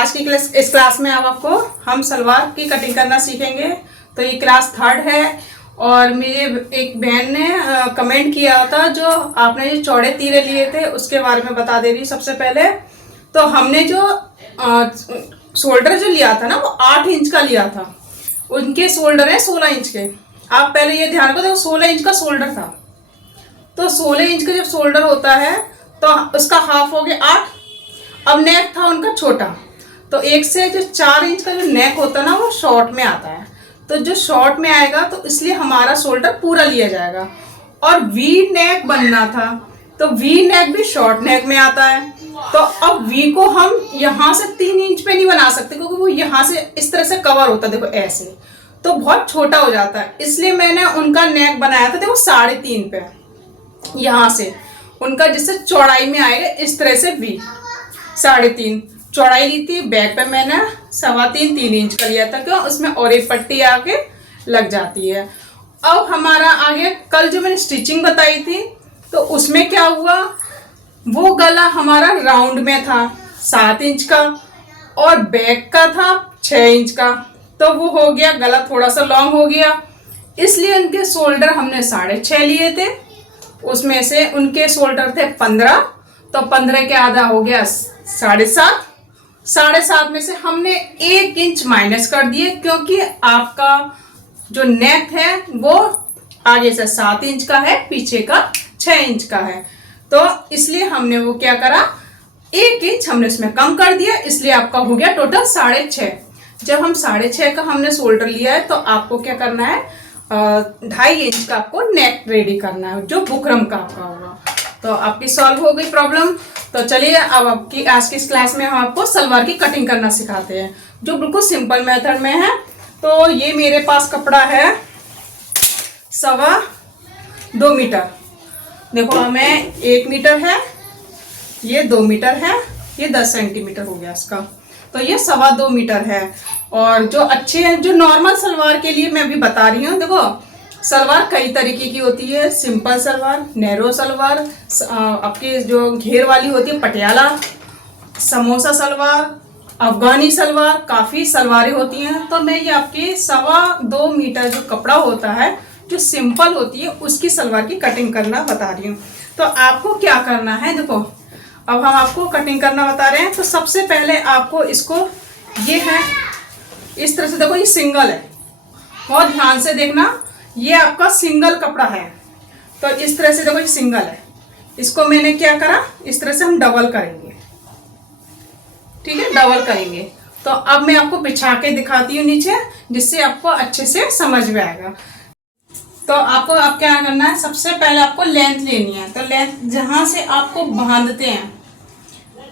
आज की इस क्लास में अब आपको हम सलवार की कटिंग करना सीखेंगे। तो ये क्लास 3rd है और मेरे एक बहन ने कमेंट किया था जो आपने जो चौड़े तीरे लिए थे उसके बारे में बता दे रही हूँ। सबसे पहले तो हमने जो शोल्डर जो लिया था ना वो 8 इंच का लिया था। उनके शोल्डर है 16 इंच के। आप पहले ये ध्यान रखो, देखो 16 इंच का शोल्डर था। तो 16 इंच का जब शोल्डर होता है तो उसका हाफ हो गया 8। अब नेक था उनका छोटा, तो 1 से जो 4 इंच का जो नेक होता है ना वो शॉर्ट में आता है। तो जो शॉर्ट में आएगा तो इसलिए हमारा शोल्डर पूरा लिया जाएगा। और वी नेक बनना था तो वी नेक भी शॉर्ट नेक में आता है। तो अब वी को हम यहाँ से 3 इंच पे नहीं बना सकते क्योंकि वो यहाँ से इस तरह से कवर होता है, देखो ऐसे, तो बहुत छोटा हो जाता है। इसलिए मैंने उनका नेक बनाया था देखो 3.5 पे, यहाँ से उनका जिससे चौड़ाई में आएगा इस तरह से वी 3.5 चौड़ाई ली थी। बैक पे मैंने 3.25-3 इंच का लिया था, क्यों उसमें और एक पट्टी आके लग जाती है। अब हमारा आगे कल जो मैंने स्टिचिंग बताई थी तो उसमें क्या हुआ, वो गला हमारा राउंड में था 7 इंच का और बैक का था 6 इंच का। तो वो हो गया गला थोड़ा सा लॉन्ग हो गया, इसलिए उनके शोल्डर हमने 6.5 लिए थे। उसमें से उनके शोल्डर थे 15, तो 15 के आधा हो गया 7.5। 7.5 में से हमने 1 इंच माइनस कर दिए क्योंकि आपका जो नेक है वो आगे से 7 इंच का है, पीछे का 6 इंच का है। तो इसलिए हमने वो क्या करा, 1 इंच हमने उसमें कम कर दिया, इसलिए आपका हो गया टोटल 6.5। जब हम 6.5 का हमने शोल्डर लिया है तो आपको क्या करना है, 2.5 इंच का आपको नेक रेडी करना है जो बुकरम का आपका होगा। तो आपकी सॉल्व हो गई प्रॉब्लम। तो चलिए अब आपकी आज की इस क्लास में हम आपको सलवार की कटिंग करना सिखाते हैं जो बिल्कुल सिंपल मेथड में है। तो ये मेरे पास कपड़ा है 2.25 मीटर। देखो हमें 1 मीटर है, ये 2 मीटर है, ये 10 सेंटीमीटर हो गया इसका। तो ये 2.25 मीटर है। और जो अच्छे हैं, जो नॉर्मल सलवार के लिए मैं अभी बता रही हूँ, देखो सलवार कई तरीके की होती है। सिंपल सलवार, नैरो सलवार, आपकी जो घेर वाली होती है पटियाला, समोसा सलवार, अफगानी सलवार, काफ़ी सलवारें होती हैं। तो मैं ये आपकी 2.25 मीटर जो कपड़ा होता है जो सिंपल होती है उसकी सलवार की कटिंग करना बता रही हूँ। तो आपको क्या करना है, देखो अब हम आपको कटिंग करना बता रहे हैं। तो सबसे पहले आपको इसको, ये है इस तरह से, देखो ये सिंगल है, बहुत ध्यान से देखना, ये आपका सिंगल कपड़ा है। तो इस तरह से देखो ये सिंगल है, इसको मैंने क्या करा, इस तरह से हम डबल करेंगे, ठीक है, डबल करेंगे। तो अब मैं आपको बिछा के दिखाती हूँ नीचे, जिससे आपको अच्छे से समझ में आएगा। तो आपको अब क्या करना है, सबसे पहले आपको लेंथ लेनी है। तो लेंथ जहाँ से आपको बांधते हैं,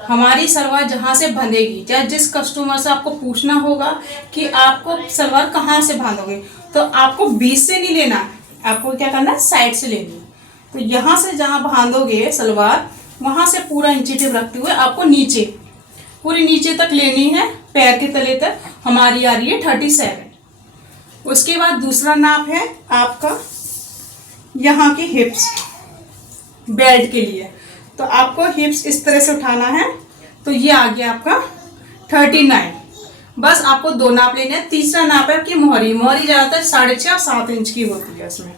हमारी सलवार जहाँ से बंधेगी, चाहे जिस कस्टमर से आपको पूछना होगा कि आपको सलवार कहाँ से बांधोगे, तो आपको बीच से नहीं लेना, आपको क्या करना है, साइड से लेनी है। तो यहाँ से जहाँ बांधोगे सलवार, वहाँ से पूरा इंची टेप रखते हुए आपको नीचे, पूरी नीचे तक लेनी है, पैर के तले तक। हमारी आ रही है 37। उसके बाद दूसरा नाप है आपका यहाँ की हिप्स, बेल्ट के लिए। तो आपको हिप्स इस तरह से उठाना है। तो ये आ गया आपका 39। बस आपको 2 नाप लेने हैं। तीसरा नाप है आपकी मोहरी। मोहरी ज़्यादातर 6.5 और 7 इंच की होती है इसमें।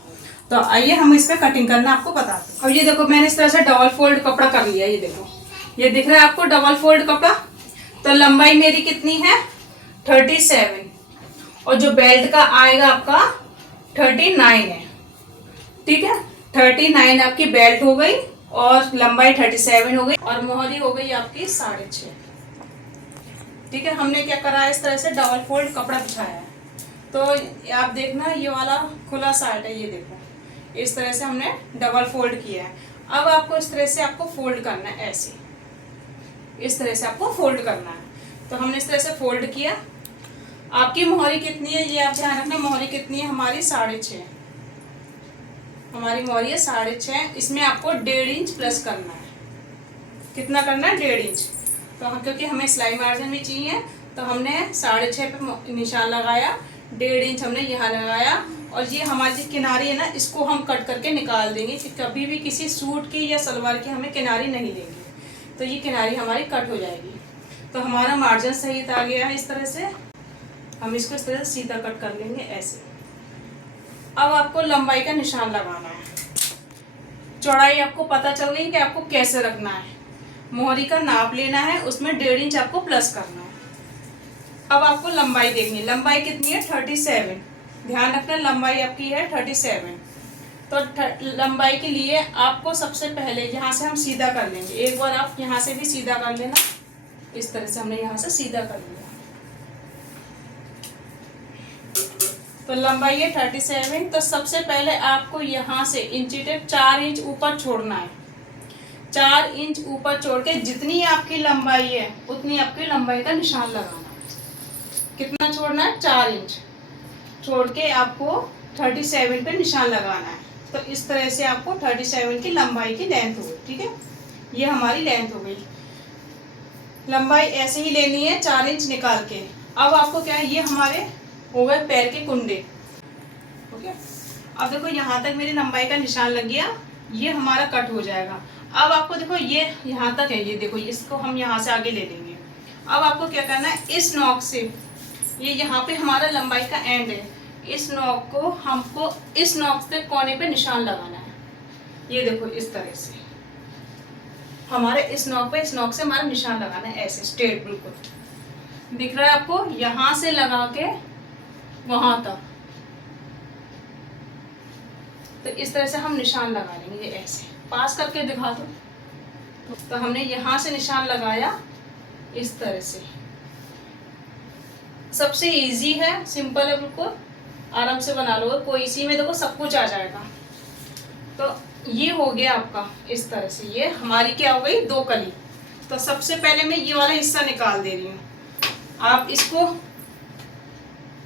तो आइए हम इस पर कटिंग करना आपको बताते हैं। अब ये देखो मैंने इस तरह से डबल फोल्ड कपड़ा कर लिया। ये देखो, ये दिख रहा है आपको डबल फोल्ड कपड़ा। तो लंबाई मेरी कितनी है, 37, और जो बेल्ट का आएगा आपका 39 है, ठीक है। 39 आपकी बेल्ट हो गई और लंबाई 37 हो गई और मोहरी हो गई आपकी 6.5, ठीक है। हमने क्या करा है, इस तरह से डबल फोल्ड कपड़ा बिछाया है। तो आप देखना ये वाला खुला साइड है, ये देखो इस तरह से हमने डबल फोल्ड किया है। अब आपको इस तरह से आपको फोल्ड करना है, ऐसे इस तरह से आपको फोल्ड करना है। तो हमने इस तरह से फोल्ड किया। आपकी मोहरी कितनी है ये आप ध्यान रखना, मोहरी कितनी है हमारी 6.5, हमारी मोहरी है 6.5। इसमें आपको 1.5 इंच प्लस करना है। कितना करना है, 1.5 इंच। तो हम, क्योंकि हमें सिलाई मार्जिन भी चाहिए, तो हमने 6.5 पे निशान लगाया, 1.5 इंच हमने यहाँ लगाया। और ये हमारी किनारी है ना, इसको हम कट करके निकाल देंगे कि कभी भी किसी सूट की या सलवार की हमें किनारी नहीं लेंगे। तो ये किनारी हमारी कट हो जाएगी। तो हमारा मार्जिन सही आ गया है। इस तरह से हम इसको इस तरह से सीधा कट कर लेंगे ऐसे। अब आपको लंबाई का निशान लगाना है। चौड़ाई आपको पता चल गई कि आपको कैसे रखना है। मोहरी का नाप लेना है, उसमें 1.5 इंच आपको प्लस करना है। अब आपको लंबाई देखनी, लंबाई कितनी है 37। ध्यान रखना लंबाई आपकी है 37। तो लंबाई के लिए आपको सबसे पहले यहाँ से हम सीधा कर लेंगे। एक बार आप यहाँ से भी सीधा कर लेना। इस तरह से हमने यहाँ से सीधा कर लिया। तो लंबाई है 37। तो सबसे पहले आपको यहाँ से इंची टेप 4 इंच ऊपर छोड़ना है। 4 इंच ऊपर छोड़ के जितनी आपकी लंबाई है उतनी आपकी लंबाई का निशान लगाना है। कितना छोड़ना है? 4 इंच छोड़ के आपको 37 पे निशान लगाना है। तो इस तरह से आपको 37 की लंबाई की लेंथ हो गई। ठीक है, ये हमारी लेंथ हो गई। लंबाई ऐसे ही लेनी है 4 इंच निकाल के। अब आपको क्या है, ये हमारे हो गए पैर के कुंडे। ओके, अब देखो यहाँ तक मेरी लंबाई का निशान लग गया। ये हमारा कट हो जाएगा। अब आपको देखो ये यहाँ तक है, ये देखो इसको हम यहाँ से आगे ले लेंगे। अब आपको क्या करना है, इस नोक से, ये यहाँ पे हमारा लंबाई का एंड है, इस नोक को हमको इस नोक पे कोने पे निशान लगाना है। ये देखो इस तरह से हमारे इस नोक पे, इस नोक से हमारा निशान लगाना है ऐसे स्ट्रेट बिल्कुल। दिख रहा है आपको? यहाँ से लगा के वहां तक। तो इस तरह से हम निशान लगा लेंगे। ये ऐसे पास करके दिखा दो। तो हमने यहाँ से निशान लगाया इस तरह से। सबसे इजी है, सिंपल है, बिल्कुल आराम से बना लो। कोई इसी में देखो सब कुछ आ जाएगा। तो ये हो गया आपका इस तरह से। ये हमारी क्या हो गई, 2 कली। तो सबसे पहले मैं ये वाला हिस्सा निकाल दे रही हूँ। आप इसको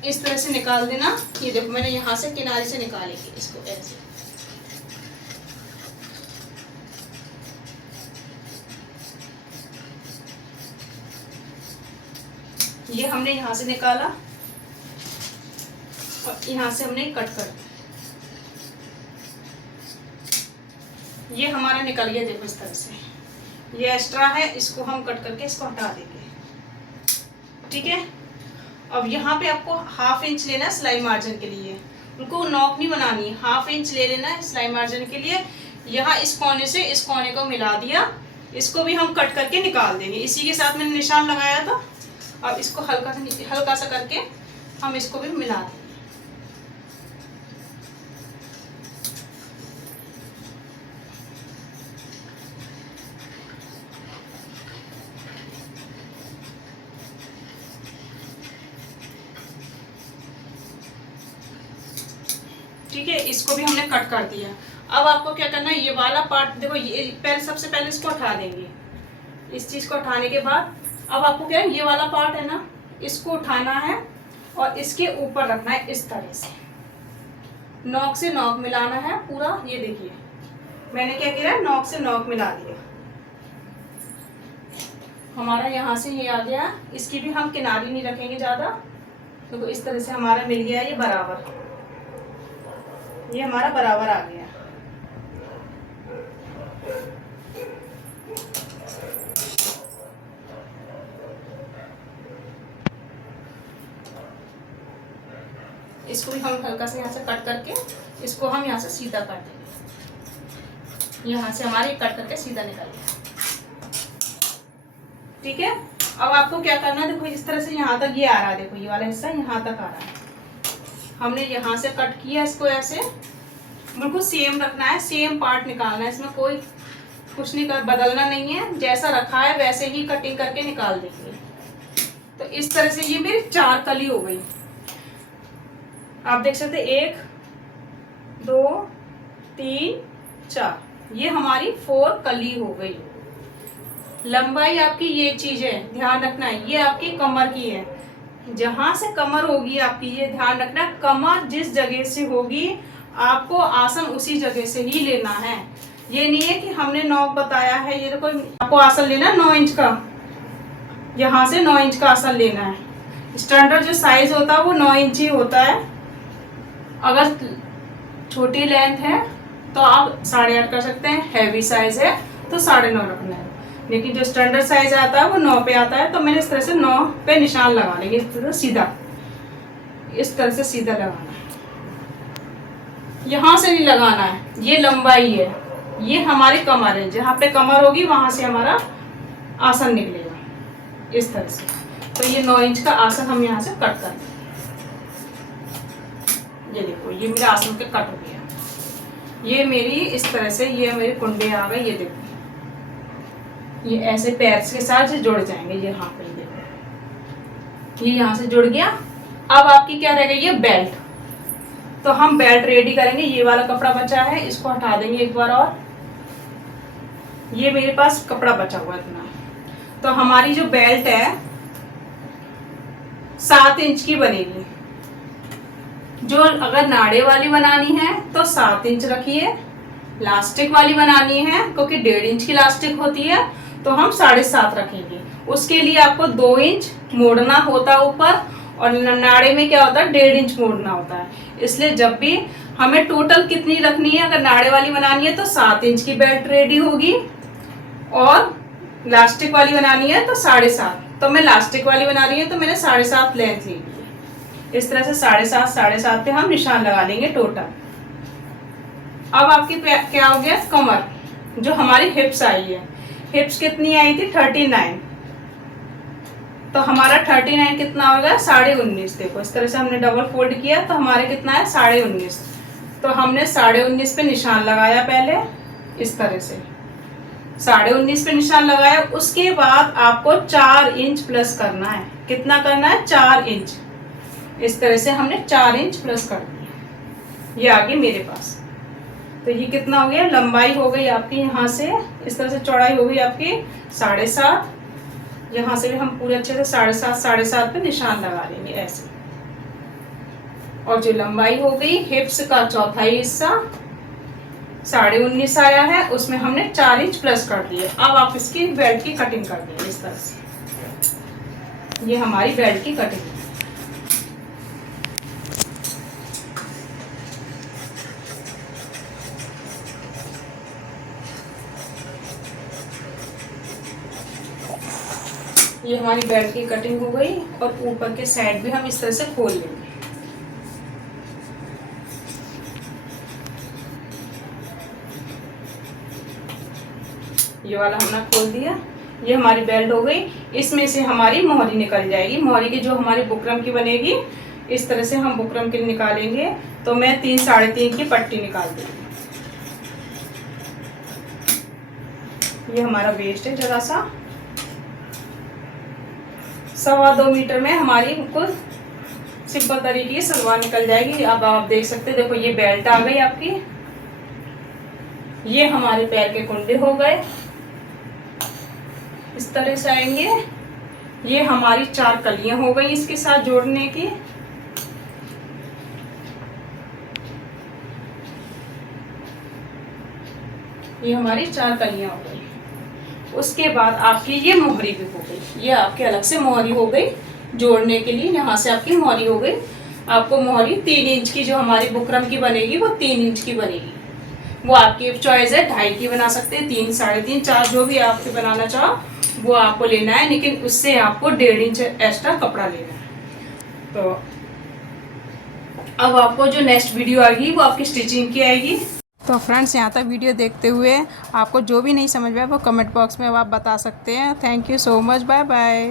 इस तरह से निकाल देना। ये देखो मैंने यहाँ से किनारे से निकालेंगे इसको ऐसे। ये हमने यहाँ से निकाला और यहाँ से हमने कट कर दिया। ये हमारा निकल गया, देखो इस तरह से। ये एक्स्ट्रा है, इसको हम कट करके इसको हटा देंगे। ठीक है, अब यहाँ पे आपको 1/2 इंच लेना है सिलाई मार्जिन के लिए। उनको नॉक नहीं बनानी है, 1/2 इंच ले लेना है सिलाई मार्जिन के लिए। यहाँ इस कोने से इस कोने को मिला दिया। इसको भी हम कट करके निकाल देंगे। इसी के साथ मैंने निशान लगाया था। अब इसको हल्का सा करके हम इसको भी मिला देंगे। ठीक है, इसको भी हमने कट कर दिया। अब आपको क्या करना है, ये वाला पार्ट देखो, ये पहले सबसे पहले इसको हटा देंगे। इस चीज को उठाने के बाद अब आपको क्या है, ये वाला पार्ट है ना, इसको उठाना है और इसके ऊपर रखना है इस तरह से। नोक से नोक मिलाना है पूरा। ये देखिए मैंने क्या किया, नोक से नोक मिला दिया। हमारा यहाँ से ये आ गया। इसकी भी हम किनारी नहीं रखेंगे ज्यादा। देखो इस तरह से हमारा मिल गया ये बराबर। ये हमारा बराबर आ गया। इसको भी हम हल्का से यहाँ से कट करके इसको हम यहाँ से सीधा कर देंगे। यहाँ से हमारे कट करके सीधा निकल गया। ठीक है, अब आपको क्या करना है, देखो इस तरह से यहाँ तक ये आ रहा है। देखो ये वाला हिस्सा यहाँ तक आ रहा है। हमने यहाँ से कट किया, इसको ऐसे बिल्कुल सेम रखना है, सेम पार्ट निकालना है। इसमें कोई कुछ नहीं बदलना नहीं है। जैसा रखा है वैसे ही कटिंग करके निकाल देंगे। तो इस तरह से ये मेरी 4 कली हो गई। आप देख सकते 1 2 3 4, ये हमारी 4 कली हो गई। लंबाई आपकी ये चीज है, ध्यान रखना है, ये आपकी कमर की है। जहां से कमर होगी आपकी, ये ध्यान रखना, कमर जिस जगह से होगी आपको आसन उसी जगह से ही लेना है। ये नहीं है कि हमने नोक बताया है, ये देखो आपको आसन लेना 9 इंच का, यहाँ से 9 इंच का आसन लेना है। स्टैंडर्ड जो साइज होता है वो 9 इंच ही होता है। अगर छोटी लेंथ है तो आप 8.5 कर सकते हैं, हैवी साइज है तो 9.5 रखना है। लेकिन जो स्टैंडर्ड साइज आता है वो 9 पे आता है। तो मैंने इस तरह से 9 पे निशान लगा लेंगे, इस तरह सीधा, इस तरह से सीधा लगाना है। यहाँ से नहीं लगाना है, ये लंबाई है, ये हमारी कमर है, जहाँ पे कमर होगी वहां से हमारा आसन निकलेगा इस तरह से। तो ये 9 इंच का आसन हम यहाँ से कट कर देंगे। ये देखो, ये मेरा आसन के कट हो गया। ये मेरी इस तरह से, ये मेरे कुंडे आ गए। ये देखो, ये ऐसे पैर के साथ जुड़ जाएंगे। ये यहाँ पे देखो, ये यहाँ से जुड़ गया। अब आपकी क्या रह गई, ये बेल्ट। तो हम बेल्ट रेडी करेंगे। ये वाला कपड़ा बचा है, इसको हटा देंगे एक बार और। ये मेरे पास कपड़ा बचा हुआ इतना। तो हमारी जो बेल्ट है 7 इंच की बनेगी। जो अगर नाड़े वाली बनानी है तो 7 इंच रखिए, लास्टिक वाली बनानी है क्योंकि 1.5 इंच की लास्टिक होती है तो हम 7.5 रखेंगे। उसके लिए आपको 2 इंच मोड़ना होता है ऊपर, और नाड़े में क्या होता है 1.5 इंच मोड़ना होता है। इसलिए जब भी हमें टोटल कितनी रखनी है, अगर नाड़े वाली बनानी है तो 7 इंच की बेल्ट रेडी होगी, और लास्टिक वाली बनानी है तो 7.5। तो मैं लास्टिक वाली बना रही हूँ तो मैंने 7.5 लेंथ ली है। इस तरह से 7.5 पे हम निशान लगा लेंगे टोटल। अब आपकी क्या हो गया, कमर। जो हमारी हिप्स आई है, हिप्स कितनी आई थी 39, तो हमारा 39 कितना होगा 19.5। देखो इस तरह से हमने डबल फोल्ड किया तो हमारे कितना है 19.5। तो हमने 19.5 पे निशान लगाया पहले, इस तरह से 19.5 पे निशान लगाया। उसके बाद आपको 4 इंच प्लस करना है। कितना करना है, 4 इंच। इस तरह से हमने 4 इंच प्लस कर दिया। ये आगे मेरे पास, तो ये कितना हो गया, लंबाई हो गई आपकी यहाँ से, इस तरह से चौड़ाई हो गई आपकी 7.5। यहाँ से भी हम पूरे अच्छे से 7.5 पे निशान लगा लेंगे ऐसे। और जो लंबाई हो गई हिप्स का चौथाई हिस्सा 19.5 आया है, उसमें हमने 4 इंच प्लस कर दिए। अब आप इसकी बेल्ट की कटिंग कर देंगे इस तरह से। ये हमारी बेल्ट की कटिंग है। ये हमारी बेल्ट की कटिंग हो गई, और ऊपर के साइड भी हम इस तरह से खोल लेंगे। ये वाला हमने खोल दिया। ये हमारी बेल्ट हो गई। इसमें से हमारी मोहरी निकल जाएगी। मोहरी की जो हमारी बुकरम की बनेगी, इस तरह से हम बुकरम की निकालेंगे। तो मैं 3 साढ़े 3 की पट्टी निकाल दूंगी। ये हमारा वेस्ट है जरा सा, 2.25 मीटर में हमारी बिल्कुल सिंपल तरीके की सलवार निकल जाएगी। अब आप देख सकते हैं, देखो ये बेल्ट आ गई आपकी। ये हमारे पैर के कुंडे हो गए, इस तरह से आएंगे। ये हमारी 4 कलियां हो गई इसके साथ जोड़ने की। ये हमारी 4 कलियां हो गई। उसके बाद आपकी ये मोहरी भी हो गई। ये आपके अलग से मोहरी हो गई जोड़ने के लिए। यहाँ से आपकी मोहरी हो गई। आपको मोहरी 3 इंच की जो हमारी बुकरम की बनेगी वो 3 इंच की बनेगी। वो आपकी चॉइस है, 2.5 की बना सकते हैं, 3, साढ़े 3, 4 जो भी आपके बनाना चाहो वो आपको लेना है। लेकिन उससे आपको 1.5 इंच एक्स्ट्रा कपड़ा लेना है। तो अब आपको जो नेक्स्ट वीडियो आएगी वो आपकी स्टिचिंग की आएगी। तो फ्रेंड्स, यहाँ तक वीडियो देखते हुए आपको जो भी नहीं समझ में आया वो कमेंट बॉक्स में आप बता सकते हैं। Thank you so much, bye bye.